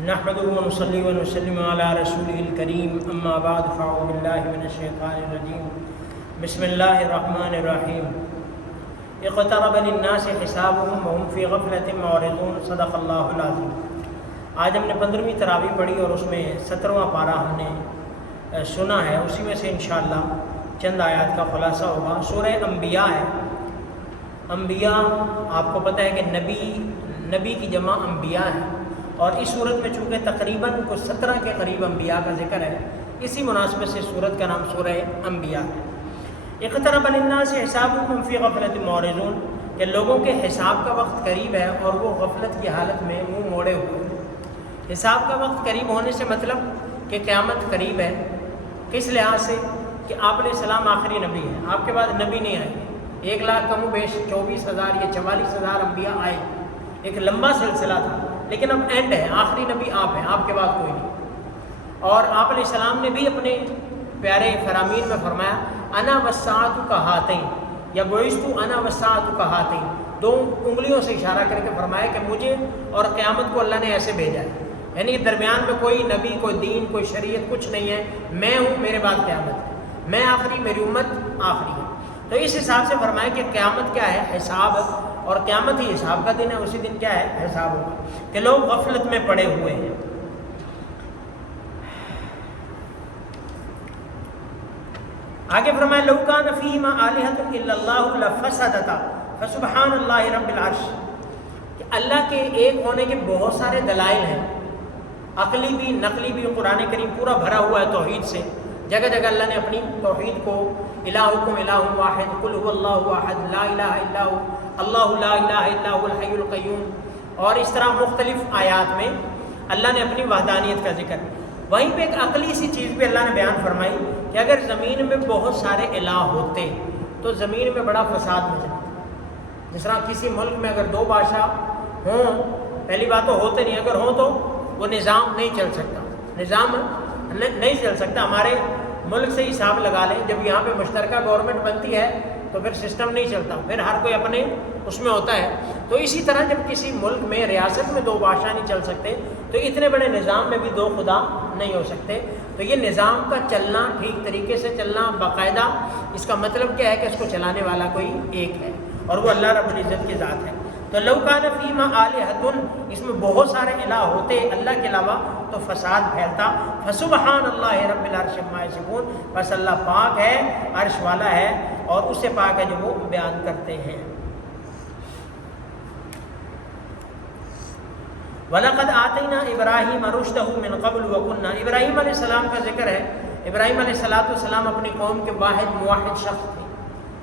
نحمده ونصلي ونسلم على رسوله الكريم اما بعد فاعوذ بالله من الشیطان الرجیم بسم اللہ الرحمن الرحیم اقترب للناس حسابهم وهم في غفلة معرضون صدق اللہ العظیم۔ آج ہم نے 15ویں تراویح پڑھی اور اس میں 17واں پارہ ہم نے سنا ہے، اسی میں سے انشاءاللہ چند آیات کا خلاصہ ہوگا۔ سورہ انبیاء ہے۔ انبیاء آپ کو پتہ ہے کہ نبی کی جمع انبیاء ہے، اور اس صورت میں چونکہ تقریباً کچھ 17 کے قریب انبیاء کا ذکر ہے، اسی مناسبت سے صورت کا نام سورہ انبیاء ہے۔ اقترب للناس حسابهم فی غفلۃ معرضون، کہ لوگوں کے حساب کا وقت قریب ہے اور وہ غفلت کی حالت میں منہ موڑے ہوئے ہیں۔ حساب کا وقت قریب ہونے سے مطلب کہ قیامت قریب ہے، کس لحاظ سے کہ آپ علیہ السلام آخری نبی ہیں، آپ کے بعد نبی نہیں آئے۔ 1 لاکھ کم و بیش 24,000 یا 44,000 انبیاء آئے، ایک لمبا سلسلہ تھا، لیکن اب اینڈ ہے، آخری نبی آپ ہیں، آپ کے بعد کوئی نہیں۔ اور آپ علیہ السلام نے بھی اپنے پیارے فرامین میں فرمایا انا والساعۃ کہاتین، یا بعثت انا والساعۃ کہاتین، 2 انگلیوں سے اشارہ کر کے فرمایا کہ مجھے اور قیامت کو اللہ نے ایسے بھیجا ہے، یعنی درمیان میں کوئی نبی، کوئی دین، کوئی شریعت کچھ نہیں ہے، میں ہوں، میرے بعد قیامت ہے، میں آخری، میری امت آخری ہے۔ تو اس حساب سے فرمایا کہ قیامت کیا ہے؟ حساب، اور قیامت ہی حساب کا دن ہے، اسی دن کیا ہے؟ حساب ہوگا، کہ لوگ غفلت میں پڑے ہوئے ہیں۔ آگے فرمایا لو کان فیہما آلہۃ الا اللہ لفسدتا فسبحان اللہ رب العرش، کہ اللہ کے ایک ہونے کے بہت سارے دلائل ہیں، عقلی بھی نقلی بھی۔ قرآن کریم پورا بھرا ہوا ہے توحید سے، جگہ جگہ اللہ نے اپنی توحید کو الہکم الہ واحد قل هو اللہ احد لا الہ الا هو اللہ لا الہ الا هو الحی القیوم، اور اس طرح مختلف آیات میں اللہ نے اپنی وحدانیت کا ذکر۔ وہیں پہ ایک عقلی سی چیز بھی اللہ نے بیان فرمائی کہ اگر زمین میں بہت سارے الہ ہوتے تو زمین میں بڑا فساد مچ جاتا۔ جس طرح کسی ملک میں اگر 2 بادشاہ ہوں، پہلی بات تو ہوتے نہیں، اگر ہوں تو وہ نظام نہیں چل سکتا، نظام نہیں چل سکتا۔ ہمارے ملک سے حساب لگا لیں، جب یہاں پہ مشترکہ گورنمنٹ بنتی ہے تو پھر سسٹم نہیں چلتا، پھر ہر کوئی اپنے اس میں ہوتا ہے۔ تو اسی طرح جب کسی ملک میں، ریاست میں 2 بادشاہ نہیں چل سکتے تو اتنے بڑے نظام میں بھی 2 خدا نہیں ہو سکتے۔ تو یہ نظام کا چلنا، ٹھیک طریقے سے چلنا، باقاعدہ، اس کا مطلب کیا ہے کہ اس کو چلانے والا کوئی ایک ہے، اور وہ اللہ رب العزت کی ذات ہے۔ تو لو کان فیہما آلہۃ، اس میں بہت سارے الہ ہوتے اللہ کے علاوہ تو فساد پھیلتا۔ فسبحان اللہ رب العرش عما یصفون، بس اللہ پاک ہے، عرش والا ہے، اور اس سے پاک ہے جو وہ بیان کرتے ہیں۔ وَلَقَدْ آتَيْنَا إِبْرَاهِيمَ رُشْدَهُ مِنْ قَبْلُ وَكُنَّا، ابراہیم علیہ السلام کا ذکر ہے۔ ابراہیم علیہ السلام اپنی قوم کے واحد موحد شخص تھے،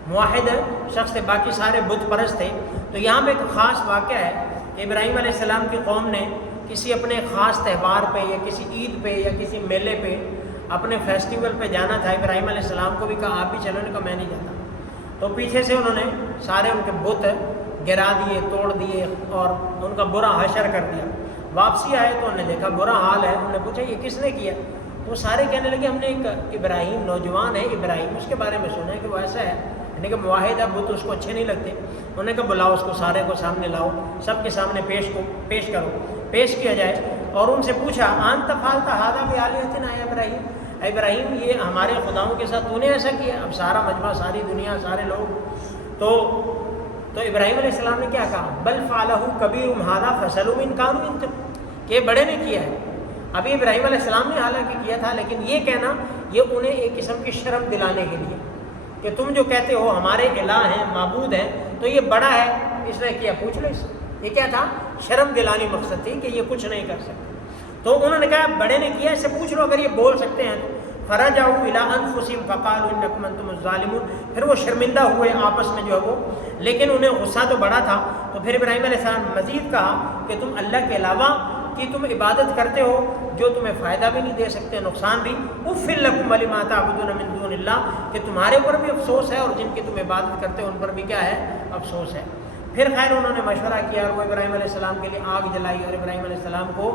موحد شخص تھے، باقی سارے بت پرست تھے۔ تو یہاں پہ ایک خاص واقعہ ہے کہ ابراہیم علیہ السلام کی قوم نے کسی اپنے خاص تہوار پہ یا کسی عید پہ یا کسی میلے پہ، اپنے فیسٹیول پہ جانا تھا۔ ابراہیم علیہ السلام کو بھی کہا آپ بھی چلو، نے کہا میں نہیں جاتا۔ تو پیچھے سے انہوں نے سارے ان کے بت گرا دیے، توڑ دیے، اور ان کا برا حشر کر دیا۔ واپسی آئے تو انہوں نے دیکھا برا حال ہے، انہوں نے پوچھا یہ کس نے کیا؟ تو سارے کہنے لگے ہم نے ایک ابراہیم نوجوان ہے ابراہیم، اس کے بارے میں سنا ہے کہ وہ ایسا ہے، یعنی کہ معاہدہ بت اس کو اچھے نہیں لگتے۔ انہوں نے کہا بلاؤ اس کو، سارے کو سامنے لاؤ، سب کے سامنے پیش کرو، پیش کیا جائے۔ اور ان سے پوچھا انت فعلت ھذا بآلہتنا یا ابراہیم، ابراہیم یہ ہمارے خداؤں کے ساتھ تو نے ایسا کیا؟ اب سارا مجمع، ساری دنیا، سارے لوگ تو ابراہیم علیہ السلام نے کیا کہا؟ بل فعلہ کبیرہم ھذا فاسألوہم ان کانوا ینطقون، کہ بڑے نے کیا ہے۔ ابھی ابراہیم علیہ السلام نے حالانکہ کیا تھا، لیکن یہ کہنا یہ انہیں ایک قسم کی شرم دلانے کے لیے کہ تم جو کہتے ہو ہمارے الہ ہیں، معبود ہیں، تو یہ بڑا ہے، اس نے کیا، پوچھ لو اس سے۔ یہ کیا تھا؟ شرم دلانی مقصد تھی کہ یہ کچھ نہیں کر سکتے۔ تو انہوں نے کہا بڑے نے کیا، اس سے پوچھ لو اگر یہ بول سکتے ہیں تو۔ فرجعوا الی انفسہم فقالوا انکم انتم الظالمون، پھر وہ شرمندہ ہوئے آپس میں جو ہے وہ، لیکن انہیں غصہ تو بڑا تھا۔ تو پھر ابراہیم علیہ السلام نے مزید کہا کہ تم اللہ کے علاوہ کی تم عبادت کرتے ہو جو تمہیں فائدہ بھی نہیں دے سکتے، نقصان بھی۔ اف لکم ولما تعبدون من دون اللہ، کہ تمہارے اوپر بھی افسوس ہے اور جن کی تم عبادت کرتے ہو ان پر بھی کیا ہے؟ افسوس ہے۔ پھر خیر انہوں نے مشورہ کیا اور وہ ابراہیم علیہ السلام کے لیے آگ جلائی اور ابراہیم علیہ السلام کو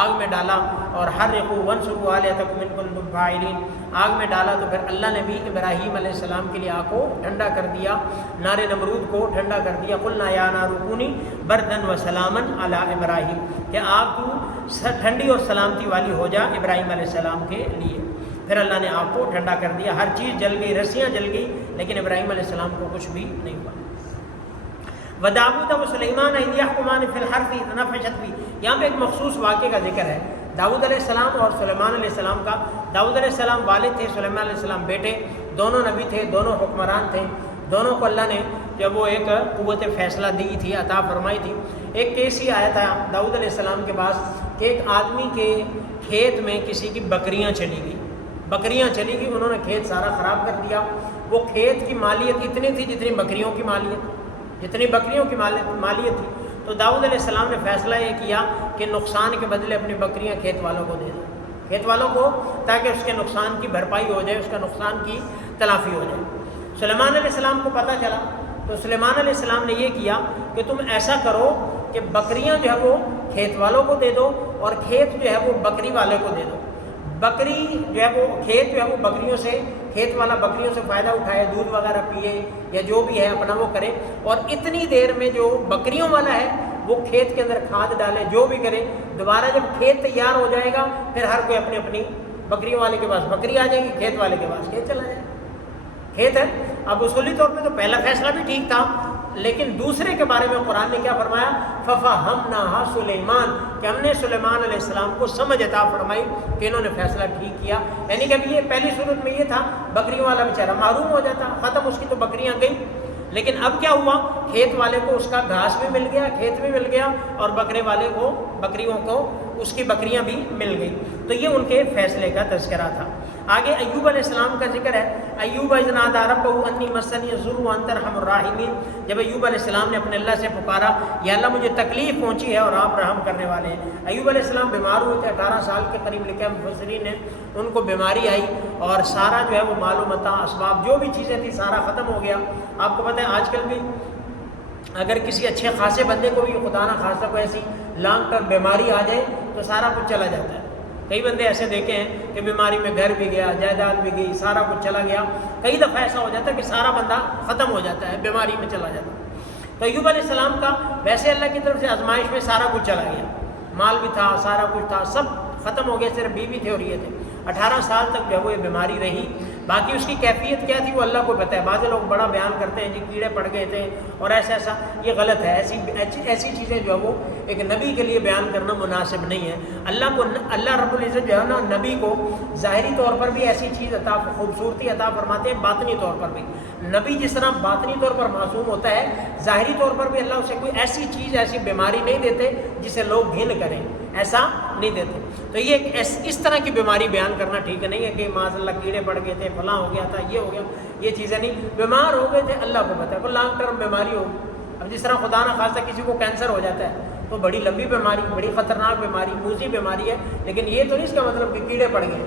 آگ میں ڈالا اور حرقوا وانصروا آلہتکم ان کنتم فاعلین، آگ میں ڈالا تو پھر اللہ نے بھی ابراہیم علیہ السلام کے لیے آگ کو ٹھنڈا کر دیا، نار نمرود کو ٹھنڈا کر دیا۔ قلنا یا نار کونی بردا وسلاما علی ابراہیم، کہ آگ تو ٹھنڈی اور سلامتی والی ہو جا ابراہیم علیہ السلام کے لیے۔ پھر اللہ نے آگ کو ٹھنڈا کر دیا، ہر چیز جل گئی، رسیاں جل گئی، لیکن ابراہیم علیہ السلام کو کچھ بھی نہیں ہوا۔ وَدَاوُودَ وَسُلَيْمَانَ إِذْ يَحْكُمَانِ فِي الْحَرْثِ إِذْ نَفَشَتْ فِيهِ، یہاں پہ ایک مخصوص واقعے کا ذکر ہے، داؤد علیہ السلام اور سلیمان علیہ السلام کا۔ داؤد علیہ السلام والد تھے، سلیمان علیہ السلام بیٹے، دونوں نبی تھے، دونوں حکمران تھے، دونوں کو اللہ نے جب وہ ایک قوت فیصلہ دی تھی، عطا فرمائی تھی۔ ایک کیس ہی آیا تھا داؤد علیہ السلام کے پاس کہ ایک آدمی کے کھیت میں کسی کی بکریاں چلی گئی، بکریاں چلی گئی، انہوں نے کھیت سارا خراب کر دیا۔ وہ کھیت کی مالیت اتنی تھی جتنی بکریوں کی مالیت، جتنی بکریوں کی مالیت تھی۔ تو داؤد علیہ السلام نے فیصلہ یہ کیا کہ نقصان کے بدلے اپنی بکریاں کھیت والوں کو دے دیں، کھیت والوں کو، تاکہ اس کے نقصان کی بھرپائی ہو جائے، اس کا نقصان کی تلافی ہو جائے۔ سلیمان علیہ السلام کو پتہ چلا تو سلیمان علیہ السلام نے یہ کیا کہ تم ایسا کرو کہ بکریاں جو ہے وہ کھیت والوں کو دے دو اور کھیت جو ہے وہ بکری والے کو دے دو۔ بکری جو ہے وہ کھیت جو ہے وہ بکریوں سے، کھیت والا بکریوں سے فائدہ اٹھائے، دودھ وغیرہ پیے یا جو بھی ہے اپنا وہ کرے، اور اتنی دیر میں جو بکریوں والا ہے وہ کھیت کے اندر کھاد ڈالے، جو بھی کرے، دوبارہ جب کھیت تیار ہو جائے گا پھر ہر کوئی اپنی اپنی بکریوں والے کے پاس بکری آ جائے گی، کھیت والے کے پاس کھیت چلا جائے گا۔ کھیت ہے۔ اب اصولی طور پہ تو پہلا فیصلہ بھی ٹھیک تھا، لیکن دوسرے کے بارے میں قرآن نے کیا فرمایا؟ فَفَهَمْنَاهَا سُلَيْمَانَ، کہ ہم نے سلیمان علیہ السلام کو سمجھ عطا فرمائی کہ انہوں نے فیصلہ ٹھیک کیا۔ یعنی کہ اب یہ پہلی صورت میں یہ تھا بکریوں والا بیچارہ محروم ہو جاتا، ختم، اس کی تو بکریاں گئی، لیکن اب کیا ہوا؟ کھیت والے کو اس کا گھاس بھی مل گیا، کھیت بھی مل گیا، اور بکرے والے کو، بکریوں کو اس کی بکریاں بھی مل گئی۔ تو یہ ان کے فیصلے کا تذکرہ تھا۔ آگے ایوب علیہ السلام کا ذکر ہے۔ ایوب اذ نادى ربه انی مسنی الضر وانت ارحم الراحمین، جب ایوب علیہ السلام نے اپنے اللہ سے پکارا، یا اللہ مجھے تکلیف پہنچی ہے اور آپ رحم کرنے والے ہیں۔ ایوب علیہ السلام بیمار ہوئے تھے، 18 سال کے قریب، لکھا مفسرین نے، ان کو بیماری آئی اور سارا جو ہے وہ مال و متاع، اسباب، جو بھی چیزیں تھیں، سارا ختم ہو گیا۔ آپ کو پتہ ہے آج کل بھی اگر کسی اچھے خاصے بندے کو بھی خدا نہ خاصہ کو ایسی لانگ ٹرم بیماری آ جائے تو سارا کچھ چلا جاتا ہے۔ کئی بندے ایسے دیکھے ہیں کہ بیماری میں گھر بھی گیا، جائیداد بھی گئی، سارا کچھ چلا گیا۔ کئی دفعہ ایسا ہو جاتا ہے کہ سارا بندہ ختم ہو جاتا ہے، بیماری میں چلا جاتا ہے۔ تو ایوب علیہ السلام کا ویسے اللہ کی طرف سے آزمائش میں سارا کچھ چلا گیا، مال بھی تھا، سارا کچھ تھا، سب ختم ہو گیا، صرف بیوی تھے اور یہ تھے۔ 18 سال تک جو ہے وہ یہ بیماری رہی۔ باقی اس کی کیفیت کیا تھی وہ اللہ کو پتہ ہے۔ بعض لوگ بڑا بیان کرتے ہیں جی کیڑے پڑ گئے تھے اور ایسا، یہ غلط ہے۔ ایسی چیزیں جو ہے وہ ایک نبی کے لیے بیان کرنا مناسب نہیں ہے۔ اللہ رب العزت جو ہے نا نبی کو ظاہری طور پر بھی ایسی چیز عطا، خوبصورتی عطا فرماتے ہیں، باطنی طور پر بھی۔ نبی جس طرح باطنی طور پر معصوم ہوتا ہے، ظاہری طور پر بھی اللہ اسے کوئی ایسی چیز، ایسی بیماری نہیں دیتے جسے لوگ گھن کریں، ایسا نہیں دیتے۔ تو یہ اس طرح کی بیماری بیان کرنا ٹھیک نہیں ہے کہ معاذ اللہ کیڑے پڑ گئے تھے، فلاں ہو گیا تھا، یہ ہو گیا، یہ چیزیں نہیں۔ بیمار ہو گئے تھے، اللہ کو پتہ ہے، کوئی لانگ ٹرم بیماری ہو۔ اب جس طرح خدا نہ خاصہ کسی کو کینسر ہو جاتا ہے تو بڑی لمبی بیماری، بڑی خطرناک بیماری، موذی بیماری ہے، لیکن یہ تو نہیں اس کا مطلب کہ کیڑے پڑ گئے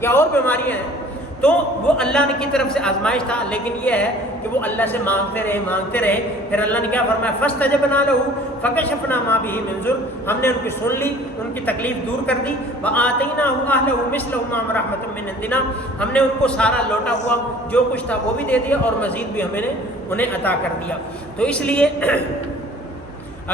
یا اور بیماریاں ہیں۔ تو وہ اللہ کی طرف سے آزمائش تھا، لیکن یہ ہے کہ وہ اللہ سے مانگتے رہے۔ پھر اللہ نے کیا فرمایا؟ فاستجبنا له فکشفنا ما به من ضر، ہم نے ان کی سن لی، ان کی تکلیف دور کر دی۔ وآتیناه اهله مثلهم معهم رحمۃ من عندنا، ہم نے ان کو سارا لوٹا ہوا جو کچھ تھا وہ بھی دے دیا اور مزید بھی ہم نے انہیں عطا کر دیا۔ تو اس لیے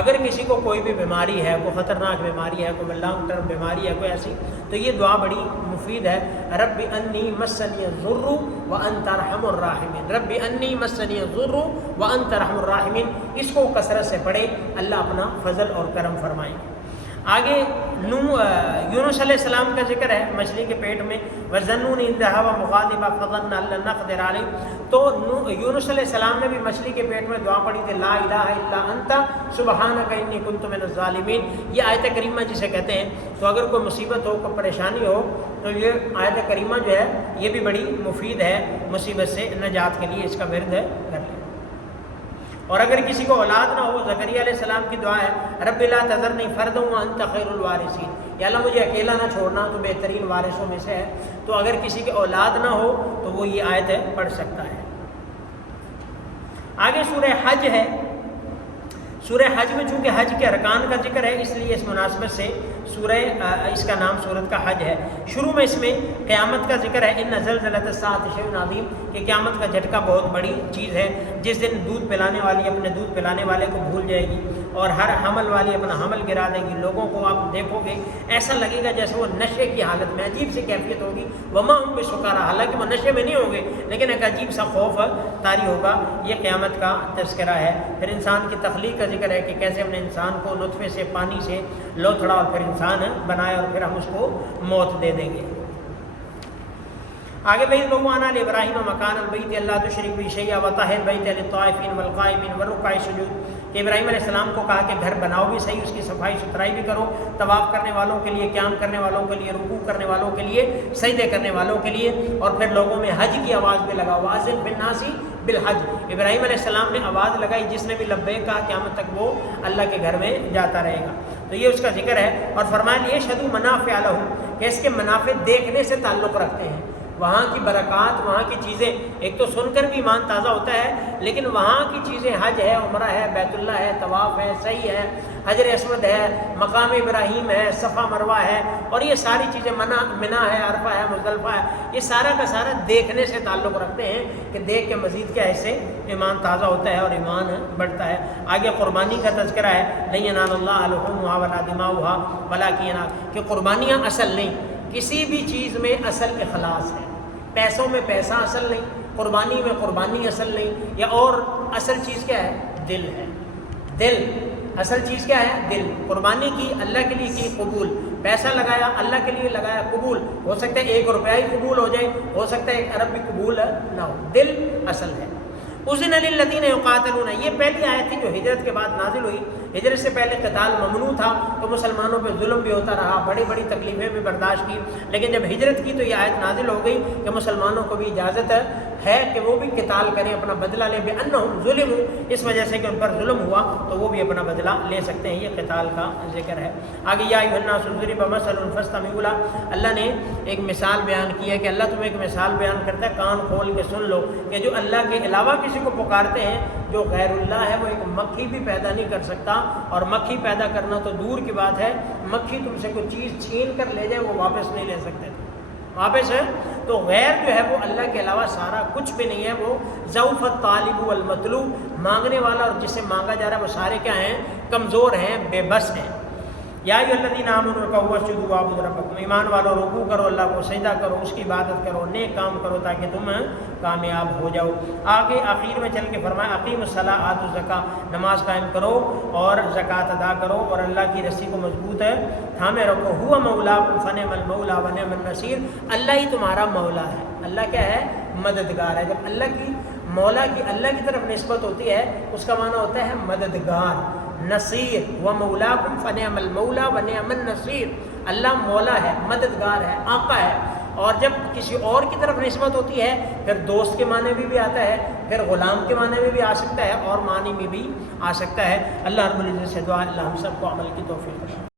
اگر کسی کو کوئی بھی بیماری ہے، کوئی خطرناک بیماری ہے، کوئی لانگ ٹرم بیماری ہے، کوئی ایسی، تو یہ دعا بڑی مفید ہے۔ رب انی مسنی الضر وانت ارحم الراحمین، رب انی مسنی الضر وانت ارحم الراحمین، اس کو کثرت سے پڑھے، اللہ اپنا فضل اور کرم فرمائے۔ آگے یونس علیہ السلام کا ذکر ہے مچھلی کے پیٹ میں، وَظَنُّونِ إِذْ ذَهَبَ مُغَاضِبًا فَظَنَّ أَن لَّن نَّقْدِرَ عَلَيْهِ، تو یونس علیہ السلام نے بھی مچھلی کے پیٹ میں دعا پڑھی تھی، لا الہ الا انت سبحانک انی کنت من الظالمین۔ یہ آیت کریمہ جسے کہتے ہیں، تو اگر کوئی مصیبت ہو، کوئی پریشانی ہو، تو یہ آیت کریمہ جو ہے یہ بھی بڑی مفید ہے، مصیبت سے نجات کے لیے اس کا ورد کر لیں۔ اور اگر کسی کو اولاد نہ ہو، زکریا علیہ السلام کی دعا ہے، رب لا تذرنی فردا وانت خیر الوارثین، یا اللہ مجھے اکیلا نہ چھوڑنا، تو بہترین وارثوں میں سے ہے۔ تو اگر کسی کی اولاد نہ ہو تو وہ یہ آیت پڑھ سکتا ہے۔ آگے سورہ حج ہے، سورہ حج میں چونکہ حج کے ارکان کا ذکر ہے اس لیے اس مناسبت سے سورہ اس کا نام سورت کا حج ہے۔ شروع میں اس میں قیامت کا ذکر ہے، ان زلزلۃ الساعۃ شیء عظیم، کہ قیامت کا جھٹکا بہت بڑی چیز ہے، جس دن دودھ پلانے والی اپنے دودھ پلانے والے کو بھول جائے گی اور ہر حمل والی اپنا حمل گرا دے گی۔ لوگوں کو آپ دیکھو گے ایسا لگے گا جیسے وہ نشے کی حالت میں، عجیب سی کیفیت ہوگی، وما ہم بسکارا، حالانکہ وہ نشے میں نہیں ہوں گے لیکن ایک عجیب سا خوف طاری ہوگا۔ یہ قیامت کا تذکرہ ہے۔ پھر انسان کی تخلیق کا ذکر ہے کہ کیسے ہم نے انسان کو نطفے سے پانی سے لوتھڑا اور پھر انسان بنایا اور پھر ہم اس کو موت دے دیں گے۔ آگے بھائی بہوانا ابراہیم مکان البیت اللہ تشرک بی شیئا وطہر بیت للطائفین والقائمین والرکع السجود، کہ ابراہیم علیہ السلام کو کہا کہ گھر بناؤ بھی صحیح، اس کی صفائی ستھرائی بھی کرو، طواف کرنے والوں کے لیے، قیام کرنے والوں کے لیے، رکوع کرنے والوں کے لیے، سجدے کرنے والوں کے لیے، اور پھر لوگوں میں حج کی آواز بھی لگاؤ، وَأَذِّن فِي النَّاسِ بالحج۔ ابراہیم علیہ السلام نے آواز لگائی، جس نے بھی لبیک کہا قیامت تک وہ اللہ کے گھر میں جاتا رہے گا۔ تو یہ اس کا ذکر ہے، اور فرمایا لیشہدوا منافع لہم، کہ اس کے منافع دیکھنے سے تعلق رکھتے ہیں، وہاں کی برکات، وہاں کی چیزیں، ایک تو سن کر بھی ایمان تازہ ہوتا ہے، لیکن وہاں کی چیزیں، حج ہے، عمرہ ہے، بیت اللہ ہے، طواف ہے، سعی ہے، حجر اسود ہے، مقام ابراہیم ہے، صفا مروہ ہے، اور یہ ساری چیزیں، منا ہے، عرفہ ہے، مزدلفہ ہے، یہ سارا کا سارا دیکھنے سے تعلق رکھتے ہیں کہ دیکھ کے مزید کیا ہے، اس سے ایمان تازہ ہوتا ہے اور ایمان بڑھتا ہے۔ آگے قربانی کا تذکرہ ہے، لن ینال اللہ لحومها ولا دماؤها ولکن ینال، کہ قربانیاں اصل نہیں، کسی بھی چیز میں اصل اخلاص ہے، پیسوں میں پیسہ اصل نہیں، قربانی میں قربانی اصل نہیں، یا اور اصل چیز کیا ہے؟ دل ہے، دل اصل چیز کیا ہے؟ دل۔ قربانی کی اللہ کے لیے کی، قبول، پیسہ لگایا اللہ کے لیے لگایا، قبول، ہو سکتا ہے 1 روپیہ ہی قبول ہو جائے، ہو سکتا ہے 1 ارب بھی قبول نہ ہو، دل اصل ہے۔ اذن للذین یقاتلون، یہ پہلی آیت تھی جو ہجرت کے بعد نازل ہوئی۔ ہجرت سے پہلے قتال ممنوع تھا تو مسلمانوں پہ ظلم بھی ہوتا رہا، بڑی بڑی تکلیفیں بھی برداشت کی، لیکن جب ہجرت کی تو یہ آیت نازل ہو گئی کہ مسلمانوں کو بھی اجازت ہے کہ وہ بھی قتال کریں، اپنا بدلہ لیں، بأنہم ظلموا، اس وجہ سے کہ ان پر ظلم ہوا تو وہ بھی اپنا بدلہ لے سکتے ہیں۔ یہ قتال کا ذکر ہے۔ آگے یا ایھا الناس ضرب مثل فاستمعوا لہ، اللہ نے ایک مثال بیان کی ہے کہ اللہ تمہیں ایک مثال بیان کرتا ہے، کان کھول کے سن لو، کہ جو اللہ کے علاوہ کسی کو پکارتے ہیں، جو غیر اللہ ہے، وہ ایک مکھی بھی پیدا نہیں کر سکتا، اور مکھی پیدا کرنا تو دور کی بات ہے، مکھی تم سے کوئی چیز چھین کر لے جائے وہ واپس نہیں لے سکتے واپس ہے۔ تو غیر جو ہے وہ اللہ کے علاوہ سارا کچھ بھی نہیں ہے، وہ ضعف الطالب والمطلوب، مانگنے والا اور جسے مانگا جا رہا ہے وہ سارے کیا ہیں؟ کمزور ہیں، بے بس ہیں۔ یا ایھا الذین آمنوا ارکعوا واسجدوا واعبدوا ربکم، ایمان والو رکوع کرو، اللہ کو سجدہ کرو، اس کی عبادت کرو، نیک کام کرو تاکہ تم کامیاب ہو جاؤ۔ آگے آخر میں چل کے فرمایا اقیموا الصلاۃ آتوا الزکاۃ، نماز قائم کرو اور زکوٰۃ ادا کرو اور اللہ کی رسی کو مضبوط تھامے رکھو، ھو مولاکم فنعم المولا ونعم النصیر، اللہ ہی تمہارا مولا ہے، اللہ کیا ہے؟ مددگار ہے۔ جب اللہ کی مولا کی اللہ کی طرف نسبت ہوتی ہے اس کا معنی ہوتا ہے مددگار، نصیر، ومولاکم فنعم المولا ونعم النصیر، اللہ مولا ہے، مددگار ہے، آقا ہے۔ اور جب کسی اور کی طرف نسبت ہوتی ہے پھر دوست کے معنی میں بھی آتا ہے، پھر غلام کے معنی میں بھی آ سکتا ہے، اور معنی میں بھی آ سکتا ہے۔ اللہ رب العزت سے دعا اللہ ہم سب کو عمل کی توفیق دے۔